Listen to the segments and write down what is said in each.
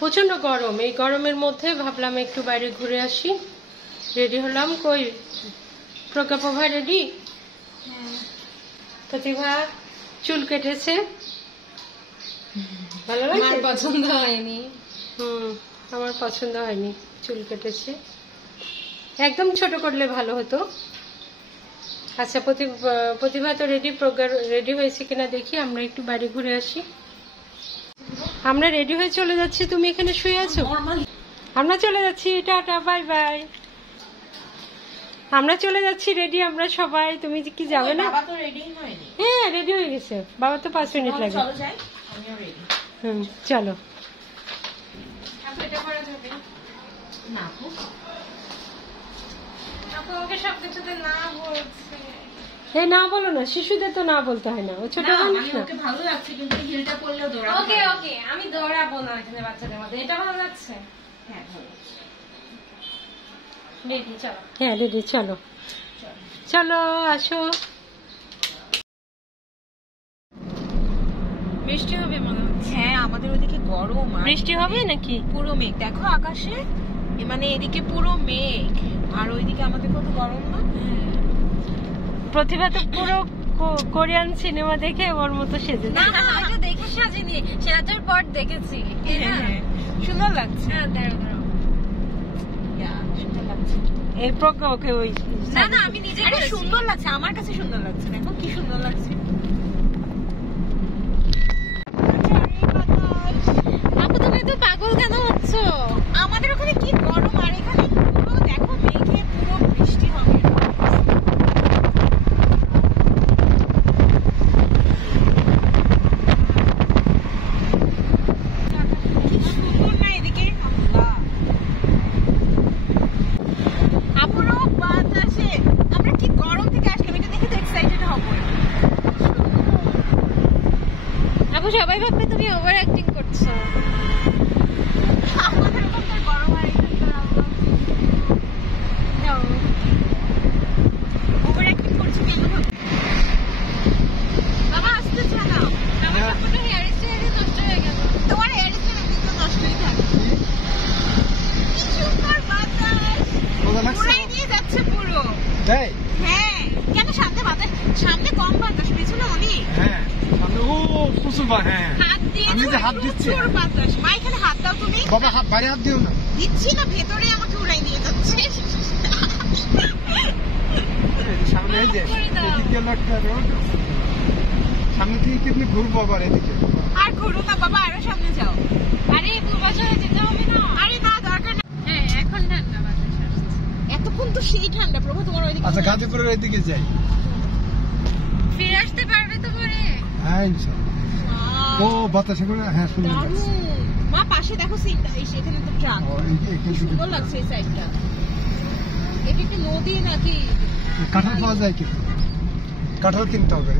প্রচন্ড গরম, এই গরমের মধ্যে ভাবলাম একটু বাইরে ঘুরে আসি। রেডি হলাম। কই প্রজ্ঞা ভাই রেডি? প্রতিভা চুল কেটেছে, ভালো লাগছে? আমার পছন্দ হয়নি। আমার পছন্দ হয়নি, চুল কেটেছে। একদম ছোট করলে ভালো হতো। আচ্ছা প্রতিভা তো রেডি, প্রজ্ঞা রেডি হয়েছে কিনা দেখি। আমরা একটু বাইরে ঘুরে আসি। আমরা রেডি হয়ে চলে যাচ্ছি, তুমি এখানে শুয়ে আছো। আমরা চলে যাচ্ছি, টাটা বাই বাই। আমরা চলে যাচ্ছি রেডি আমরা সবাই। তুমি কি যাবে না? হ্যাঁ রেডি হয়ে গেছে, বাবা তো 5 মিনিট লাগে। চলো। না বলো না, শিশুদের তো না বলতে হয় না, ও ছোট মানুষ না। ভালো লাগছে কিন্তু হিলটা পরলেও দৌড়াবো। ওকে ওকে, আমি দৌড়াবো না এখানে বাচ্চাদের মধ্যে। এটা ভালো লাগছে। হ্যাঁ ভালো। রেডি চলো। হ্যাঁ রেডি, চলো চলো আসো। বৃষ্টি হবে মনে হচ্ছে। হ্যাঁ আমাদের ওইদিকে গরম। বৃষ্টি হবে নাকি? পুরো মেঘ দেখো আকাশে, মানে এদিকে পুরো মেঘ, আর ওইদিকে আমাদের কত গরম না। প্রতিভা তো পুরো কোরিয়ান সিনেমা দেখে ওর মতো সেজে। না না, এটা দেখে সাজিনি, সেটার পর দেখেছি। সুন্দর লাগছে। সুন্দর লাগছে। এই প্রজ্ঞা ওকে ওই না না, আমি নিজে সুন্দর লাগছে, আমার কাছে সুন্দর লাগছে। দেখো কি সুন্দর লাগছে। আপু তুমি তো পাগল কেন হচ্ছ? আমাদের ওখানে কি গরম, আর এখানে পুরো দেখো মেঘে পুরো বৃষ্টি হবে। সবাই ভাববে তুমি ওভার অ্যাক্টিং করছো। আমাদের ওখানে গরম আর ওভার অ্যাক্টিং করছি কেন? বাবা আসতে চাও, আমার কাপড়টা হেয়ার স্টাইল নষ্ট হয়ে গেল। তোমার হেয়ার স্টাইল একদম নষ্টই থাকে। কি সুন্দর বাতাস, পুরাই নিয়ে যাচ্ছে পুরো। তাই? হ্যাঁ। কেন সামনে বাতাস, সামনে কম বাতাস, পিছনে অনেক। হ্যাঁ হাত দিচ্ছি। মা এখানে হাত দাও তুমি। বাবা হাত বাইরে হাত দিও না। দিচ্ছি না, ভেতরে আমাকে উড়াই নিয়ে যাচ্ছে। সামনে থেকে কি ঘুরবো আবার এদিকে? আর ঘুরো না বাবা, আরো সামনে যাও। আরে পূর্বাচলে যেতে হবে না। আরে না দরকার না। হ্যাঁ এখন ঠান্ডা বাতাস আসছে। এতক্ষণ তো সেই ঠান্ডা। প্রভু তোমার ওইদিকে। আচ্ছা গাজীপুরের ওইদিকে যাই। ফিরে আসতে পারবে তো পরে? হ্যাঁ ইনশাআল্লাহ। ও বাতাসে করে। হ্যাঁ সুন্দর লাগছে। মা পাশে দেখো সিনটা, এখানে তো ট্রাক। সুন্দর লাগছে এই সাইডটা। এটা কি নদী নাকি? কাঁঠাল পাওয়া যায় কি? কাঁঠাল কিনতে হবে।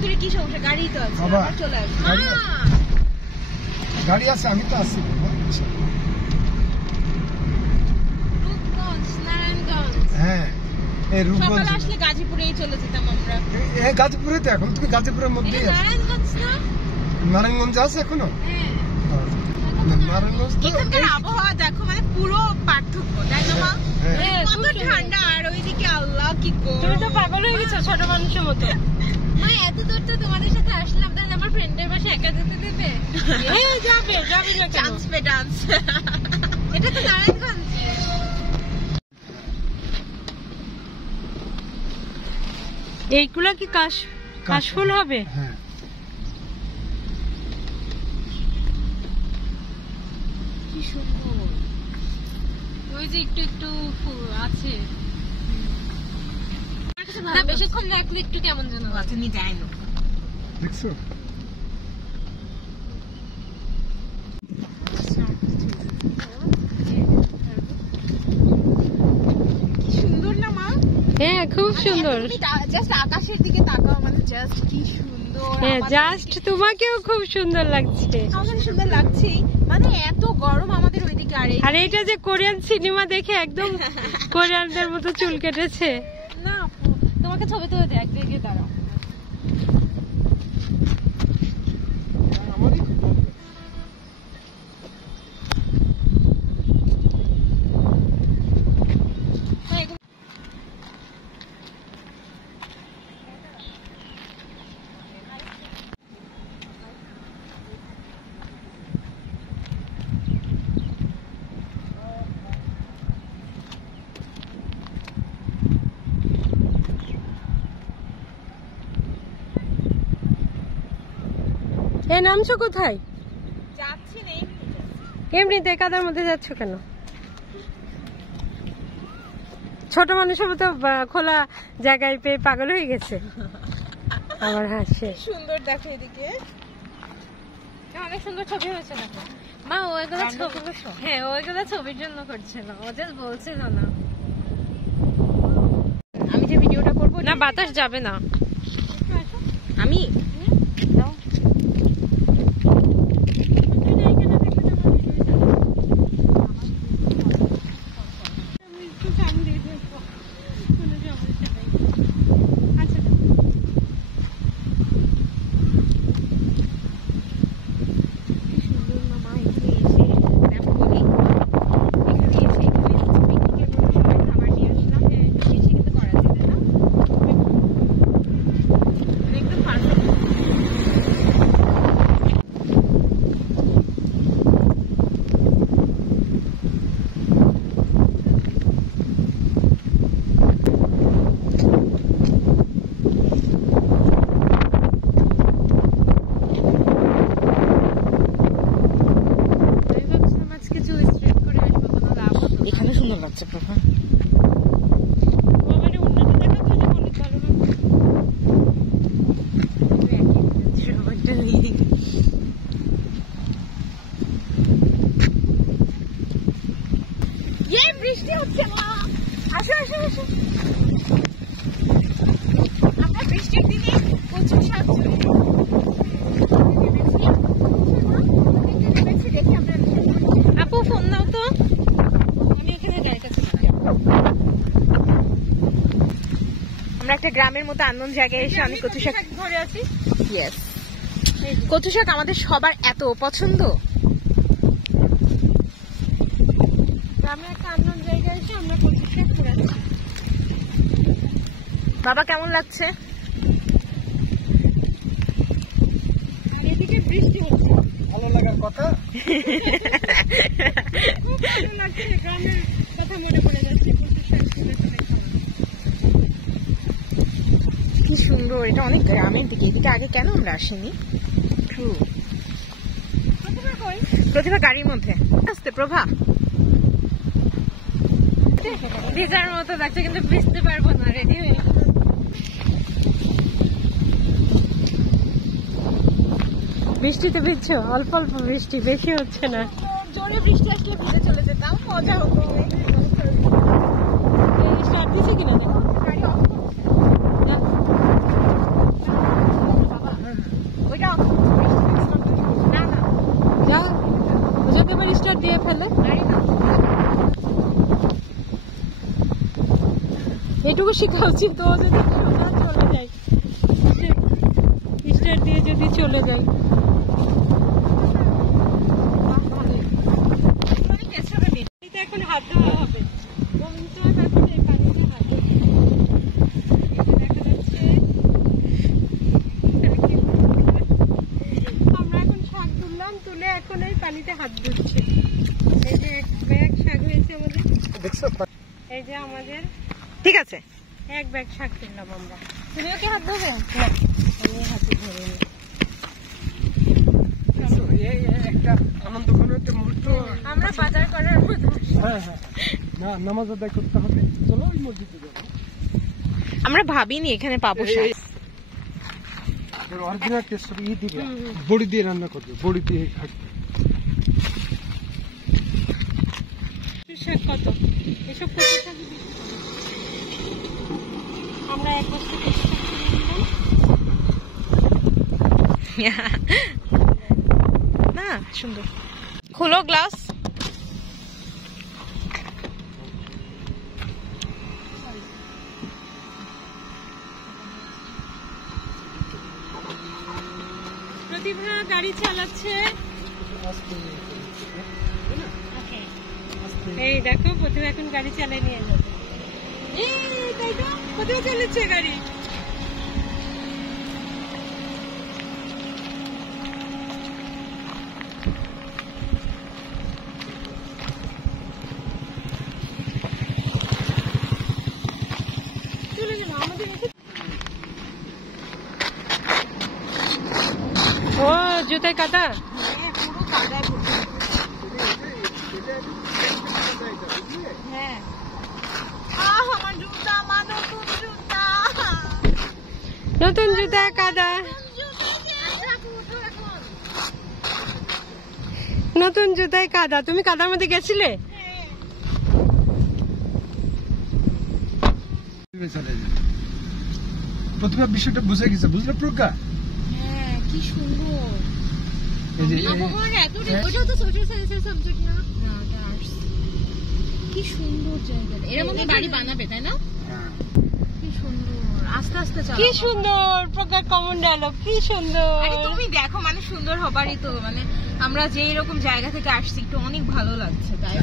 তুই কি সমস্যা? গাড়ি তো আছে, আবার চলে আসবে। গাড়ি আছে, আমি তো আছি। রূপগঞ্জ, নারায়ণগঞ্জ। হ্যাঁ এই রূপগঞ্জ। সকালে আসলে গাজীপুরেই চলে যেতাম আমরা। এই গাজীপুরে তো এখন তুমি গাজীপুরের মধ্যেই আছো। নারায়ণগঞ্জ না? নারায়ণগঞ্জ আছে এখনো? হ্যাঁ নারায়ণগঞ্জ। এখানকার আবহাওয়া দেখো, মানে পুরো পার্থক্য, তাই না মা? কত ঠান্ডা, আর ওইদিকে আল্লাহ কি গরম। তুমি তো পাগল হয়ে গেছো ছোট মানুষের মতো। মা এত দূর তো তোমাদের সাথে আসলাম, তাহলে আমার ফ্রেন্ডের বাসা একা যেতে দেবে? এই যাবে যাবে না, চান্স পে ডান্স। এটা তো নারায়ণগঞ্জ। এইগুলা কি কাশফুল হবে? হ্যাঁ কি সুন্দর। ওই যে একটু একটু আছে না, বেশিক্ষণ রাখলে একটু কেমন যেন তুমি যাই না। দেখছো কি সুন্দর না মা? হ্যাঁ খুব সুন্দর। জাস্ট আকাশের দিকে তাকাও, মানে জাস্ট কি সুন্দর। হ্যাঁ জাস্ট তোমাকেও খুব সুন্দর লাগছে। আমার সুন্দর লাগছে, মানে এত গরম আমাদের ওইদিকে। আর এটা যে কোরিয়ান সিনেমা দেখে একদম কোরিয়ানদের মতো চুল কেটেছে। না তোমাকে ছবি তুলে দেখ, দেখে দাঁড়াও। এই নামছো কোথায়? যাচ্ছি না, এমনিতে কাদার মধ্যে যাচ্ছ কেন? ছোট মানুষের মতো খোলা জায়গায় পেয়ে পাগল হয়ে গেছে। আমার হাসে। সুন্দর দেখো এদিকে, অনেক সুন্দর ছবি হয়েছে দেখো মা। ওইগুলো হ্যাঁ ওইগুলো ছবির জন্য করছিল, ও জাস্ট বলছিল না। আমি যে ভিডিওটা করবো না বাতাস যাবে না। আমি এখানে সুন্দর লাগছে প্রভা। বৃষ্টি হচ্ছে না, আসো আসো আসো। আমরা বৃষ্টির দিনে কচু শাক আপু ফোন দাও তো, আমি এখানে যাইতেছি। আমরা একটা গ্রামের মতো আনন্দ জায়গায় এসে অনেক কচু শাক ঘরে আছি। ইয়েস, কচু শাক আমাদের সবার এত পছন্দ। গ্রামে একটা আনন্দ জায়গায় এসে আমরা কচু শাক ঘুরাচ্ছি। বাবা কেমন লাগছে? এদিকে বৃষ্টি হচ্ছে, ভালো লাগার কথা। খুব ভালো লাগছে, গ্রামের কথা মনে পড়ে যাচ্ছে। কচু শাক কি সুন্দর, এটা অনেক গ্রামের দিকে। এদিকে আগে কেন আমরা আসিনি? ট্রু। প্রতিভা গাড়ির মধ্যে আসতে, প্রভা ভেজার মতো লাগছে কিন্তু ভিজতে পারবো না, রেডি হয়ে। বৃষ্টিতে ভিজছো? অল্প অল্প বৃষ্টি, বেশি হচ্ছে না। জোরে বৃষ্টি আসলে ভিজে চলে যেতাম, মজা হতো। স্টার্ট দিছে কিনা দেখো। গাড়ি অফ করছে। ওইটা অফ না না, যাও যদি আবার স্টার্ট দিয়ে ফেলে। গাড়ি না। এটুকু শেখা উচিত, তো যদি সোজা চলে যায়, স্টার্ট দিয়ে যদি চলে যায়। এখন হাত ধোয়া হবে, এখন এই পানিতে হাত দেখা যাচ্ছে। আমরা এখন শাক তুললাম, তুলে এখন এই পানিতে হাত ধুচ্ছি। এই যে এক ব্যাগ শাক হয়েছে আমাদের, দেখছো? এই যে আমাদের ঠিক আছে, এক ব্যাগ শাক তুললাম আমরা। তুমিও কি হাত ধোবে? আমি হাতে ধরে নিই। এই একটা আনন্দ ঘন একটা মুহূর্ত। আমরা বাজার করার মতো। হ্যাঁ হ্যাঁ, না নামাজ আদায় করতে হবে, চলো ওই মসজিদে যাবো। আমরা ভাবিনি এখানে পাবো শাক। অরিজিনাল টেস্ট ই দিবে, বড়ি দিয়ে রান্না করবে, বড়ি দিয়ে খাবে। শাক কত? এসব কচু শাক আমরা এক বস্তা কচু শাক কিনে নিলাম। না সুন্দর। খুলো গ্লাস। প্রতিভা গাড়ি চালাচ্ছে। এই দেখো প্রতিভা এখন গাড়ি চালিয়ে নিয়ে যাবে। এই তাই তো, প্রতিভা চালাচ্ছে গাড়ি। চলে যাবো আমাদের। ও জুতা জুতায় কাদা? হ্যাঁ পুরো কাদায় ভর্তি। হ্যাঁ আমার জুতা, আমার নতুন জুতা। নতুন জুতা কাদা, নতুন জুতায় কাদা। তুমি কাদার মধ্যে গেছিলে? প্রতিভা বিষয়টা বুঝে গেছে, বুঝলে প্রজ্ঞা? হ্যাঁ কি সুন্দর। কি সুন্দর জায়গাটা, এর মধ্যে বাড়ি বানাবে তাই না? কি সুন্দর, আস্তে আস্তে চালাও। কি সুন্দর প্রজ্ঞার কমন ডায়লগ, কি সুন্দর। আরে তুমি দেখো, মানে সুন্দর হবারই তো, মানে আমরা যে এরকম জায়গা থেকে আসছি একটু অনেক ভালো লাগছে তাই।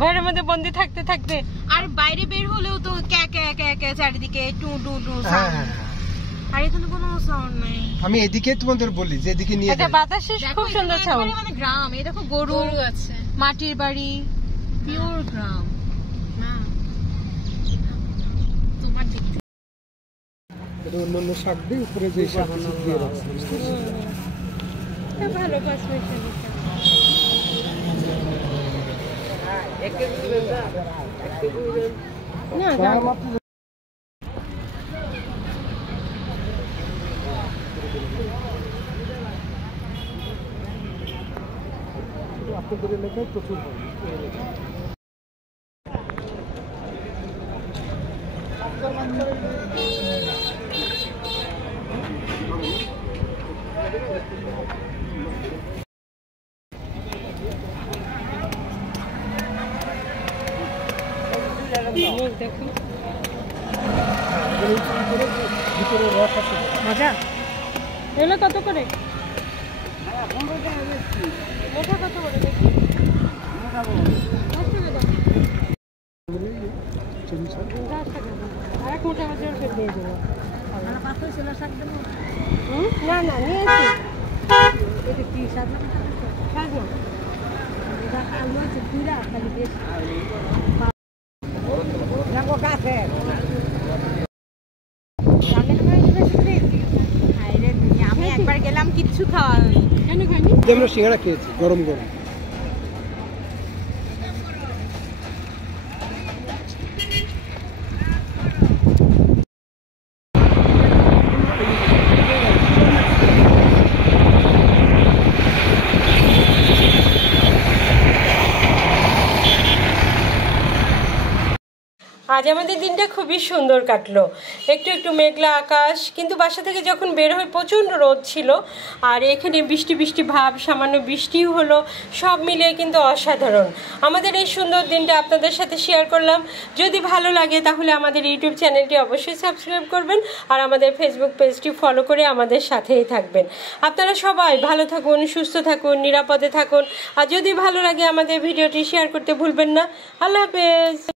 ঘরের মধ্যে বন্দি থাকতে থাকতে আর বাইরে বের হলেও তো ক্যা ক্যা ক্যা ক্যা চারিদিকে টু টু টু সাউন্ড, আর এখানে কোনো সাউন্ড নাই। আমি এদিকে তোমাদের বলি যে এদিকে নিয়ে এটা বাতাসের খুব সুন্দর সাউন্ড। মানে গ্রাম, এই দেখো গরু আছে, মাটির বাড়ি, পিওর গ্রাম। না তোমার দিক থেকে এটা অন্য শাক দিয়ে উপরে যে শাক দিয়ে রাখছে, ভালো পাঁচ মিনিট না আপনাদের এলাকায় প্রচুর হয়। দেখো ভিতরে রস আছে। মজা। এগুলো কত করে? ওটা কত করে দেখি? 10 টাকা দাও। 10 টাকা দাও। আরেক মোটা বাজার করে দিয়ে দেবো। না না নিয়ে এসি। এটা কি সাজা? সাজা। এটা আলু আছে পুরা খালি বেশ। রাখো কাছে। আমি একবার গেলাম কিচ্ছু খাওয়া কেন খাইনি? আমরা সিঙ্গারা খেয়েছি গরম গরম। আজ আমাদের দিনটা খুবই সুন্দর কাটলো, একটু একটু মেঘলা আকাশ, কিন্তু বাসা থেকে যখন বের হয়ে প্রচণ্ড রোদ ছিল, আর এখানে বৃষ্টি বৃষ্টি ভাব, সামান্য বৃষ্টিও হলো, সব মিলিয়ে কিন্তু অসাধারণ। আমাদের এই সুন্দর দিনটা আপনাদের সাথে শেয়ার করলাম। যদি ভালো লাগে তাহলে আমাদের ইউটিউব চ্যানেলটি অবশ্যই সাবস্ক্রাইব করবেন, আর আমাদের ফেসবুক পেজটি ফলো করে আমাদের সাথেই থাকবেন। আপনারা সবাই ভালো থাকুন, সুস্থ থাকুন, নিরাপদে থাকুন, আর যদি ভালো লাগে আমাদের ভিডিওটি শেয়ার করতে ভুলবেন না। আল্লাহ হাফেজ।